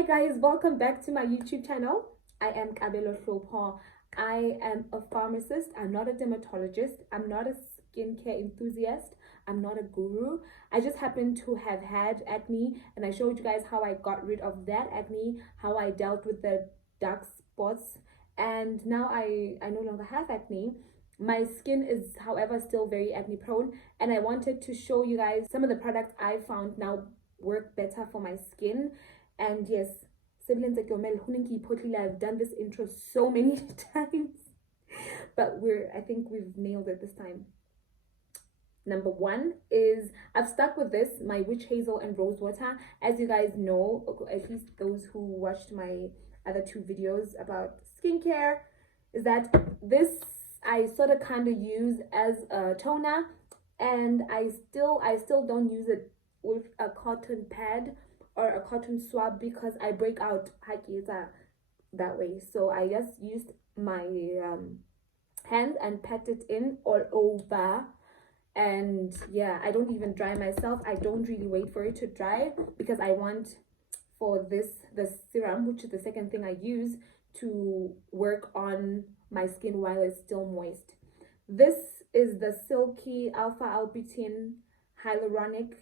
Hi guys, welcome back to my YouTube channel. I am Kabelo Shopha. I am a pharmacist. I'm not a dermatologist. I'm not a skincare enthusiast. I'm not a guru. I just happen to have had acne, and I showed you guys how I got rid of that acne, how I dealt with the dark spots, and now I no longer have acne. My skin is, however, still very acne prone, and I wanted to show you guys some of the products I found now work better for my skin. And yes, I've done this intro so many times, but I think we've nailed it this time. Number one is, I've stuck with this, my witch hazel and rose water. As you guys know, at least those who watched my other two videos about skincare, is that this I sort of kind of use as a toner, and I still don't use it with a cotton pad or a cotton swab because I break out that way. So I just used my hand and pat it in all over. And yeah, I don't even dry myself. I don't really wait for it to dry because I want for the serum, which is the second thing I use, to work on my skin while it's still moist. This is the Silky Alpha Albutin Hyaluronic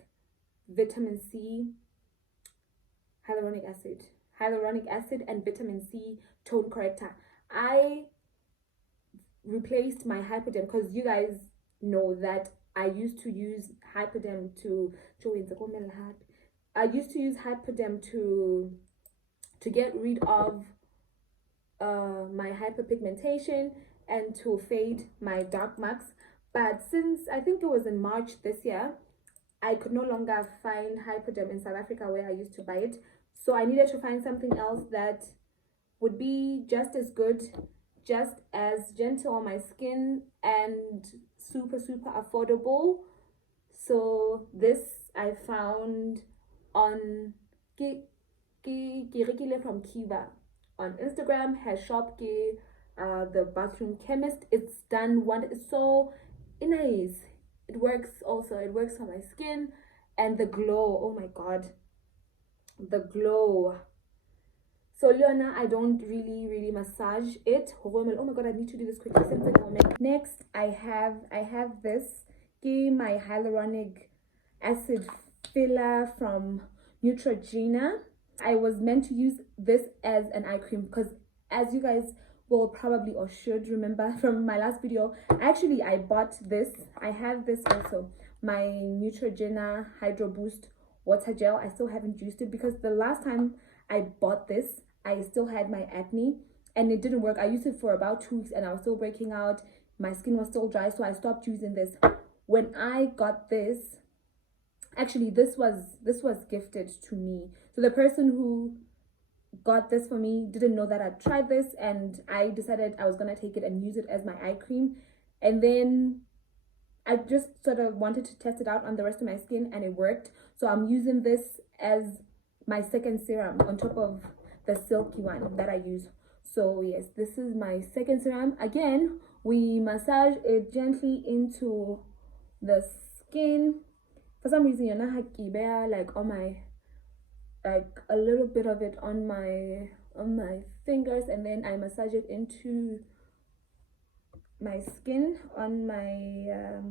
Vitamin C hyaluronic acid and vitamin C tone corrector. I replaced my HYPODERM because you guys know that I used to use HYPODERM to get rid of my hyperpigmentation and to fade my dark marks. But since I think it was in March this year, I could no longer find HYPODERM in South Africa where I used to buy it. So I needed to find something else that would be just as good, just as gentle on my skin, and super affordable. So this I found on from Kiva on Instagram. Her shop the bathroom chemist. It's done one. It's so nice. It works also. It works on my skin, and the glow. Oh my god, the glow. So Leona, I don't really massage it. Oh my god, I need to do this quickly. Next, I have this my hyaluronic acid filler from Neutrogena. I was meant to use this as an eye cream because, as you guys will probably or should remember from my last video, actually I bought this. I have this also, my Neutrogena Hydro Boost water gel. I still haven't used it because the last time I bought this, I still had my acne and it didn't work. I used it for about 2 weeks and I was still breaking out. My skin was still dry, so I stopped using this. When I got this, actually this was gifted to me. So the person who got this for me didn't know that I'd tried this, and I decided I was gonna take it and use it as my eye cream. And then I just sort of wanted to test it out on the rest of my skin, and it worked. So I'm using this as my second serum on top of the silky one that I use. So yes, this is my second serum. Again, we massage it gently into the skin. For some reason, you're not like on my, like a little bit of it on my fingers, and then I massage it into my skin on my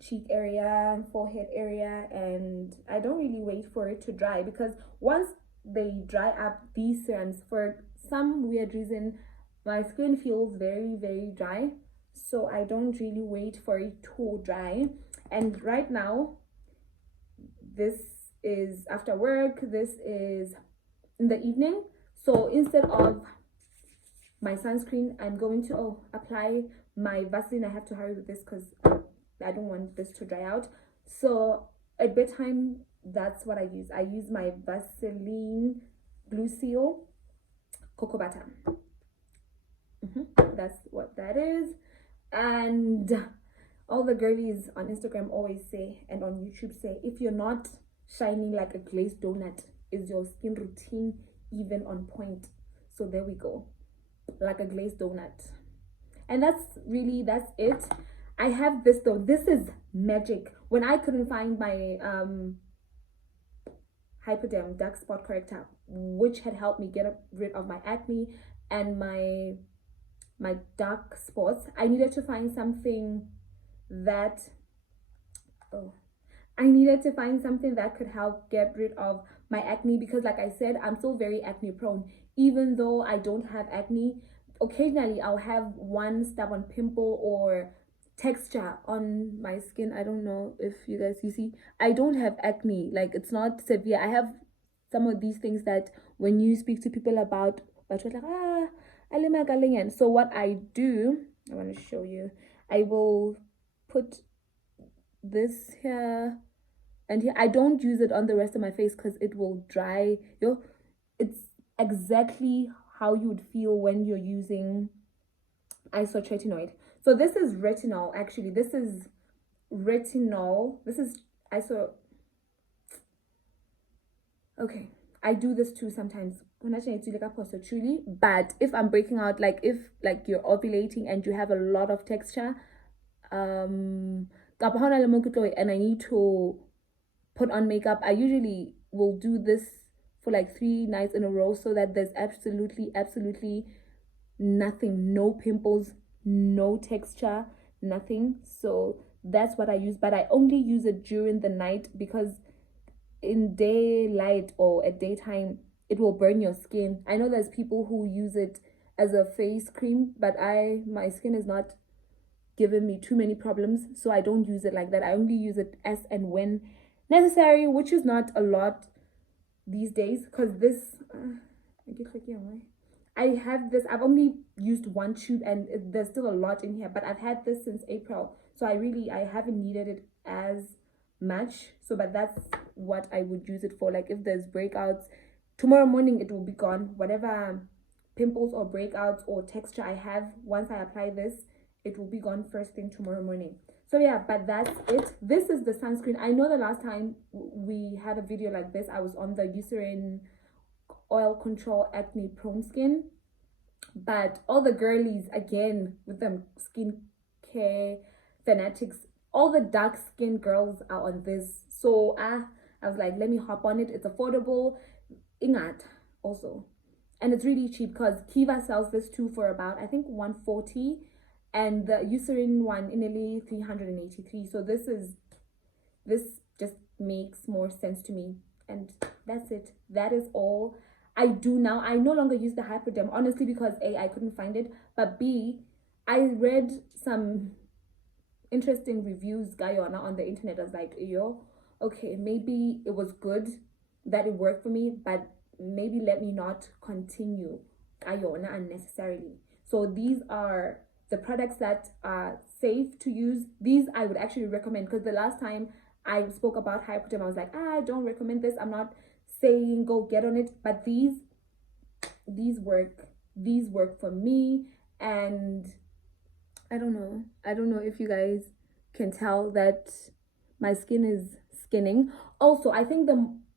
cheek area and forehead area. And I don't really wait for it to dry because once they dry up, these serums, for some weird reason my skin feels very dry, so I don't really wait for it to dry. And right now, this is after work, this is in the evening, so instead of my sunscreen, I'm going to apply my Vaseline. I have to hurry with this because I don't want this to dry out. So at bedtime, that's what I use. I use my Vaseline Blue Seal Cocoa Butter. That's what that is. And all the girlies on Instagram always say, and on YouTube say, if you're not shining like a glazed donut, is your skin routine even on point? So there we go, like a glazed donut. And that's it. I have this though. This is magic. When I couldn't find my HYPODERM dark spot corrector, which had helped me get rid of my acne and my dark spots. I needed to find something that could help get rid of my acne, because like I said, I'm still very acne prone. Even though I don't have acne, occasionally I'll have one stubborn pimple or texture on my skin. I don't know if you see, I don't have acne, like it's not severe. I have some of these things that when you speak to people about, but you're like, so what I do, I want to show you. I will put this here and here. I don't use it on the rest of my face because it will dry. It's exactly how you would feel when you're using isotretinoid. So this is retinol, actually. This is retinol. This is okay, I do this too sometimes when I change to like a truly. But if I'm breaking out, like if like you're ovulating and you have a lot of texture, and I need to put on makeup, I usually will do this for like 3 nights in a row, so that there's absolutely nothing, no pimples, no texture, nothing. So that's what I use, but I only use it during the night, because in daylight or at daytime it will burn your skin. I know there's people who use it as a face cream, but my skin is not giving me too many problems, so I don't use it like that. I only use it as and when necessary, which is not a lot these days, because this I have this, I've only used one tube and there's still a lot in here, but I've had this since April, so I haven't needed it as much. So but that's what I would use it for. Like if there's breakouts, tomorrow morning it will be gone. Whatever pimples or breakouts or texture I have, once I apply this, it will be gone first thing tomorrow morning. So yeah, but that's it. This is the sunscreen. I know the last time we had a video like this, I was on the Eucerin oil control acne prone skin, but all the girlies, again with them skincare fanatics, all the dark skin girls are on this. So I was like, let me hop on it. It's affordable, ingat also, and it's really cheap, because Kiva sells this too for about, I think, 140, and the Eucerin one in nearly 383. So this just makes more sense to me, and that's it. That is all I do now. I no longer use the HYPODERM, honestly, because A, I couldn't find it, but B, I read some interesting reviews Guyana on the internet. I was like, yo, okay, maybe it was good that it worked for me, but maybe let me not continue Guyana unnecessarily. So these are the products that are safe to use. These I would actually recommend, because the last time I spoke about HYPODERM, I was like, I don't recommend this. I'm not saying go get on it, but these work for me. And I don't know if you guys can tell that my skin is skinning. Also, I think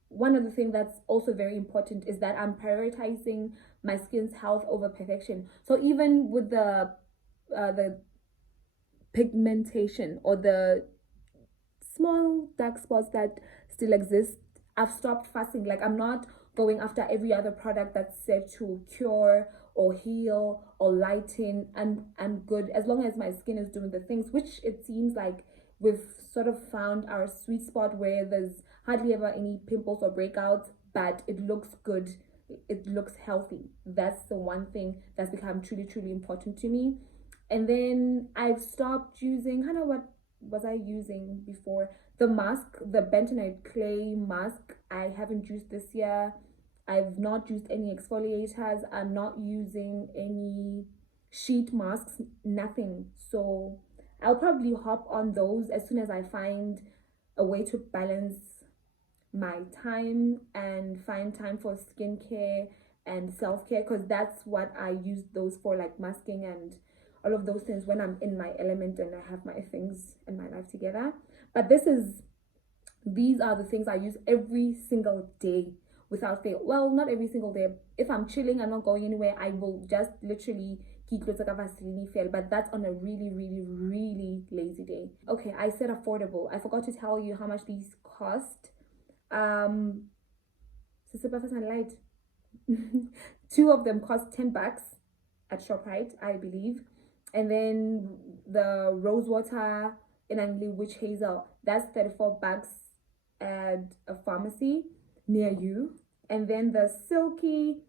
one of the things that's also very important is that I'm prioritizing my skin's health over perfection. So even with the pigmentation or the small dark spots that still exist, I've stopped fussing. Like I'm not going after every other product that's said to cure or heal or lighten. I'm good as long as my skin is doing the things, which it seems like we've sort of found our sweet spot, where there's hardly ever any pimples or breakouts, but it looks good, it looks healthy. That's the one thing that's become truly important to me. And then I've stopped using, kind of, what was I using before? The mask, the bentonite clay mask, I haven't used this year. I've not used any exfoliators. I'm not using any sheet masks, nothing. So I'll probably hop on those as soon as I find a way to balance my time and find time for skincare and self-care, because that's what I use those for, like masking and all of those things, when I'm in my element and I have my things in my life together. But these are the things I use every single day without fail. Well, not every single day. If I'm chilling and not going anywhere, I will just literally keep close to fail, but that's on a really lazy day. Okay, I said affordable. I forgot to tell you how much these cost. light. 2 of them cost $10 at ShopRite, I believe. And then the rose water in witch hazel, that's $34 at a pharmacy near you. And then the silky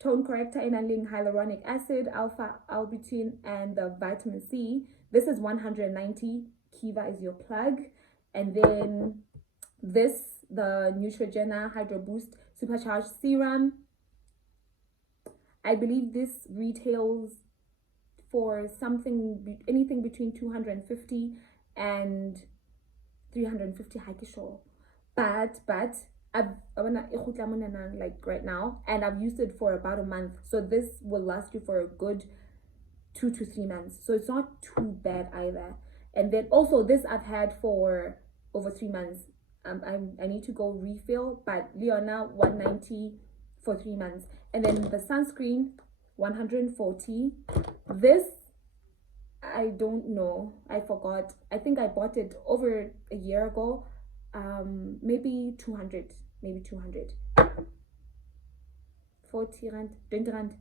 tone corrector in hyaluronic acid, alpha albutine, and the vitamin C, this is $190. Kiva is your plug. And then this, the Neutrogena Hydro Boost Supercharged Serum, I believe this retails for anything between 250 and 350 haikisho. But I've like right now, and I've used it for about a month, so this will last you for a good 2 to 3 months, so it's not too bad either. And then also this I've had for over 3 months. I need to go refill, but Leona $190 for 3 months. And then the sunscreen $140. This, I don't know, I forgot. I think I bought it over a year ago. Maybe 200, 40 rand, 20 rand.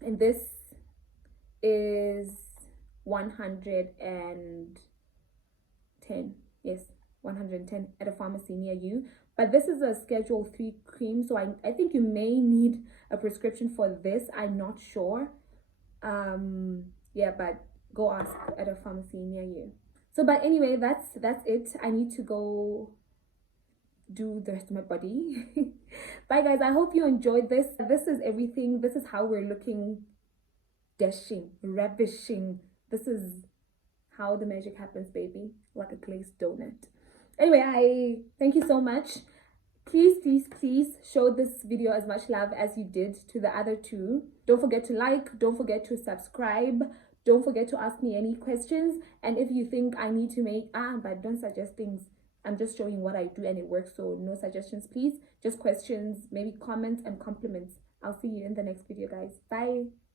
And this is 110. Yes, 110 at a pharmacy near you. But this is a Schedule 3 cream, so I think you may need a prescription for this. I'm not sure. Yeah, but go ask at a pharmacy near you. So, but anyway, that's it. I need to go do the rest of my body. Bye guys, I hope you enjoyed this. This is everything. This is how we're looking, dashing, ravishing. This is how the magic happens, baby, like a glazed donut. Anyway, I thank you so much. Please show this video as much love as you did to the other 2. Don't forget to like, don't forget to subscribe, don't forget to ask me any questions. And if you think I need to make but don't suggest things. I'm just showing what I do and it works, so no suggestions please, just questions, maybe comments and compliments. I'll see you in the next video guys. Bye.